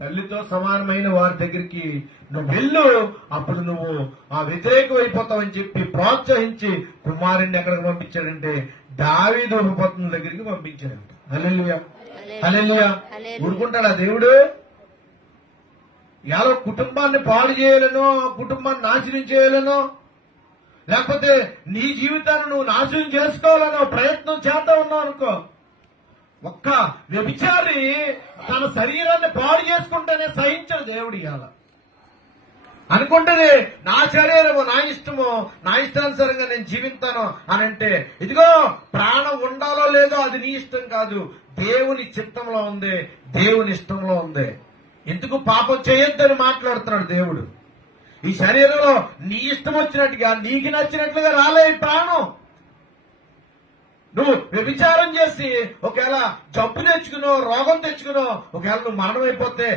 తల్లితో సమానమైన వారి దగ్గరికి నువ్వు వెళ్ళు, అప్పుడు నువ్వు ఆ వ్యతిరేకం అయిపోతావని చెప్పి ప్రోత్సహించి కుమారుణ్ణి ఎక్కడికి పంపించాడంటే దావీదు ఉపపత్నుల దగ్గరికి పంపించాడు. హల్లెలూయా, హల్లెలూయా. ఊరుకుంటాడా దేవుడు? ఎలా కుటుంబాన్ని పాడు చేయాలనో, కుటుంబాన్ని నాశనం చేయాలనో, లేకపోతే నీ జీవితాన్ని నువ్వు నాశనం చేసుకోవాలనో ప్రయత్నం చేస్తా ఉన్నావు అనుకో, ఒక్క వ్యభిచారి తన శరీరాన్ని పాడు చేసుకుంటేనే సహించడు దేవుడు. ఇవాళ అనుకుంటేనే నా శరీరము నా ఇష్టము, నా ఇష్టానుసారంగా నేను జీవిస్తాను అని అంటే, ఇదిగో ప్రాణం ఉండాలో లేదో అది నీ ఇష్టం కాదు, దేవుని చిత్తంలో ఉంది, దేవుని ఇష్టంలో ఉంది. ఎందుకు పాపం చేయొద్దని మాట్లాడుతున్నాడు దేవుడు. ఈ శరీరంలో నీ ఇష్టం వచ్చినట్టుగా నీకు నచ్చినట్లుగా రాలే ఈ ప్రాణం. నువ్వు వ్యభిచారం చేసి ఒకవేళ జబ్బు తెచ్చుకునో, రోగం తెచ్చుకునో, ఒకవేళ నువ్వు మరణం అయిపోతే